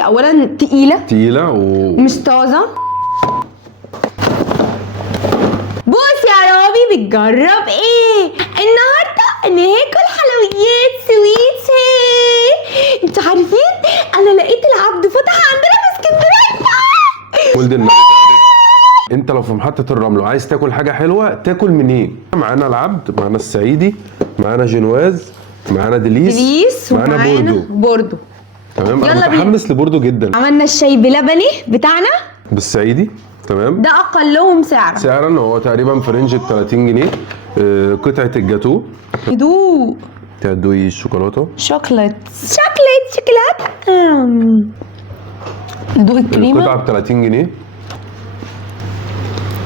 اولا تقيله ومش طازه. بص يا رامي بتجرب ايه النهارده؟ ناكل حلويات سويتس. انتوا عارفين انا لقيت العبد فتح عندنا في اسكندريه. ولد النبي تقريبا. انت لو في محطه الرمل وعايز تاكل حاجه حلوه تاكل من ايه؟ معانا العبد، معانا الصعيدي، معانا جنواز، معانا دليس معانا بوردو. تمام. انا متحمس لبوردو جدا. عملنا الشاي بلبني بتاعنا بالصعيدي. تمام. ده اقلهم سعرا هو تقريبا في رينج 30 جنيه. قطعه الجاتو. دوق تدوي الشوكولاته. شوكولاته. ندوق الكريمه. القطعه ب 30 جنيه.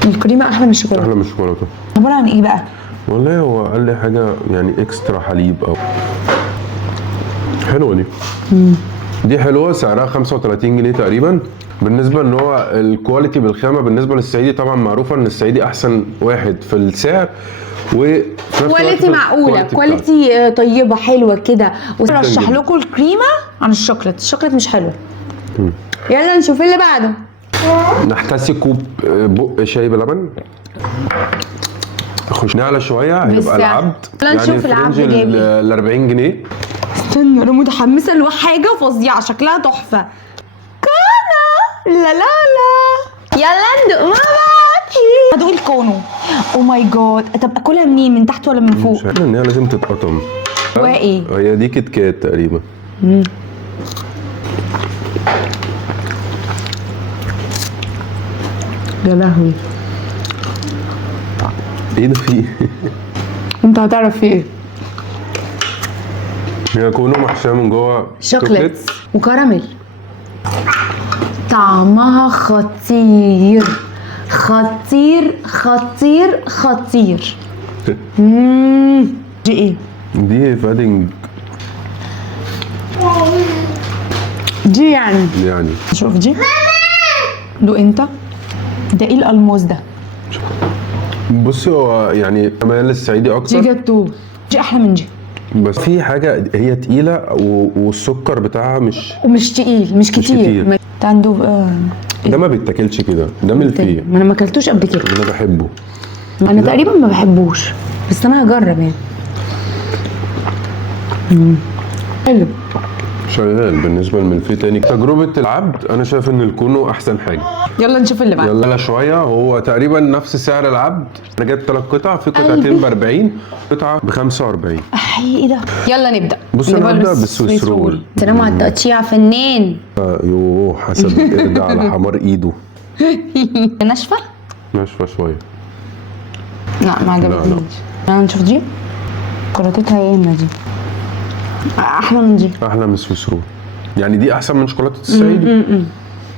الكريمه احلى من الشوكولاته. احلى من الشوكولاته. عباره عن ايه بقى؟ والله هو قال لي حاجه يعني اكسترا حليب او حلوه دي. دي حلوه سعرها 35 جنيه تقريبا. بالنسبه ان هو الكواليتي بالخامه بالنسبه للصعيدي طبعا معروفه ان الصعيدي احسن واحد في السعر وفي نفس الوقت كواليتي معقوله، كواليتي طيبه حلوه كده. ورشح لكم الكريمه عن الشوكولاته مش حلوه. يلا نشوف اللي بعده. نحتسي كوب بق شاي بلبن. خش نعلى شويه هيبقى العبد يعني نشوف العبد جايب ال 40 جنيه. استنى انا متحمسه لحاجه فظيعه شكلها تحفه. كونا لا يلا ندوق مع بعض. ادوق الكونو. او ماي جاد. طب اكلها منين؟ من تحت ولا من فوق؟ مش عارف ان هي لازم تتقطم. هو ايه؟ هي دي كيت كات تقريبا. يا لهوي ايه ده فيه؟ انت هتعرف فيه ايه؟ هي كونه محشيه من جوه شوكليت وكراميل. طعمها خطير خطير خطير خطير. دي ايه؟ دي فادنج. دي يعني شوف دي. دوق انت. ده ايه الالموس ده؟ بصي هو يعني ميال للصعيدي اكتر. دي جاتو. دي احلى من دي. بس في حاجه هي تقيله والسكر بتاعها مش تقيل مش كتير. عنده ده ما بيتاكلش كده، ده ملفيه. ما انا ما اكلتوش قبل كده. انا بحبه. انا تقريبا ما بحبوش بس انا هجرب يعني. حلو شغال. بالنسبه للملفيه تاني تجربه العبد انا شايف ان الكونو احسن حاجه. يلا نشوف اللي بعده. يلا شويه. هو تقريبا نفس سعر العبد. انا جايب 3 قطع، في قطعتين ب 40 قطعه ب 45. ايه ده؟ يلا نبدا. بص انا هبدا بالسويس رول. سلام على التقطيع فنان. يوه حسب القرد على حمار ايده. ناشفه شويه. لا ما عجبتنيش. يلا نشوف دي. شوكولاتتها ايه دي؟ احلى من دي. احلى من السويس رول. يعني دي احسن من شوكولاته الصعيدي.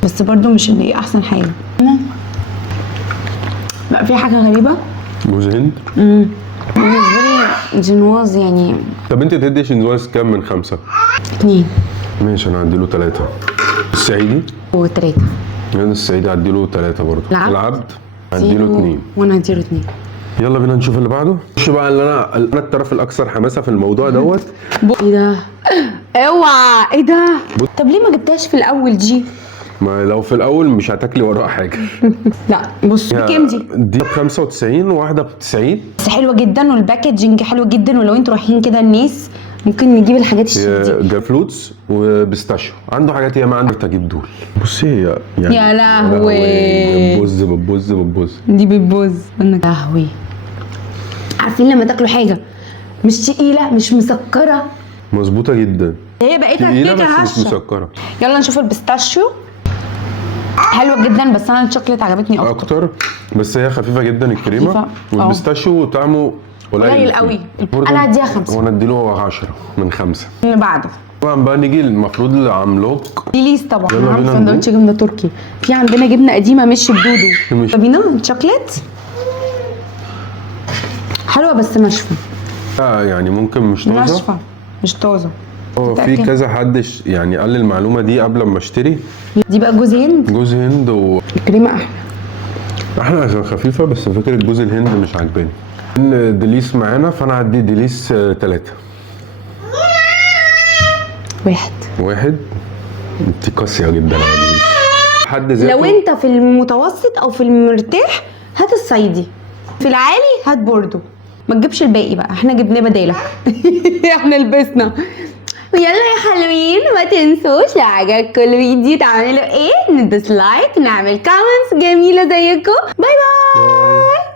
بس برضو مش ان هي احسن حاجه. بقى في حاجه غريبه. جوز هند. بالنسبه لي جنواز يعني. طب انت تدي جنواز كام من 5؟ 2. ماشي انا هديله 3. الصعيدي و3. يعني الصعيدي هديله 3 برضه. العبد هديله 2 وانا هديله 2. يلا بينا نشوف اللي بعده. نخش بقى اللي انا الطرف الاكثر حماسه في الموضوع دوت. ايه ده؟ اوعى ايه ده؟ طب ليه ما جبتهاش في الاول دي؟ ما لو في الاول مش هتاكلي وراها حاجه. لا بص بكام دي؟ دي ب 95 وواحده ب 90. بس حلوه جدا والباكجنج حلو جدا. ولو انتوا رايحين كده الناس ممكن نجيب الحاجات الشيك دي. جافلوتس وبيستاشيو. عنده حاجات ياما. عندك تجيب دول. بصي هي يعني يا لهوي بتبوظ. دي بتبوظ. يا لهوي. عارفين لما تاكلوا حاجه مش تقيله مش مسكره مظبوطه جدا. هي بقيتها تقيله كيكه بس هشه. مش مسكره. يلا نشوف البيستاشيو. حلوه جدا بس انا الشوكليت عجبتني اكتر. بس هي خفيفه جدا الكريمه. خفيفة. والبيستاشيو طعمه قليل قوي. انا هديها 5 وانا اديله 10 من 5. اللي بعده طبعا بقى نيجي المفروض لعملوك. ليس طبعا. انا عامل سندوتش جبنه تركي. في عندنا جبنه قديمه مش بدودو. بينا شوكليت حلوه بس ناشفه. يعني ممكن مش طازه. ناشفه مش طازه. في كذا حد يعني قال لي المعلومه دي قبل ما اشتري. دي بقى جوز هند. جوز هند الكريمه احلى عشان خفيفه. بس فكره جوز الهند مش عاجباني. ان ديليس معانا فانا هدي ديليس 3. 1. انت قاسيه جدا يا عزيز. حد ذاته لو انت في المتوسط او في المرتاح هات الصعيدي، في العالي هات بوردو، ما تجيبش الباقي بقى، احنا جبناه بدالك. احنا لبسنا. ويلا يا حلوين، ما تنسوش لو عجبكم الفيديو تعملوا ايه؟ ندوس لايك، نعمل كومنتس جميله زيكم. باي باي.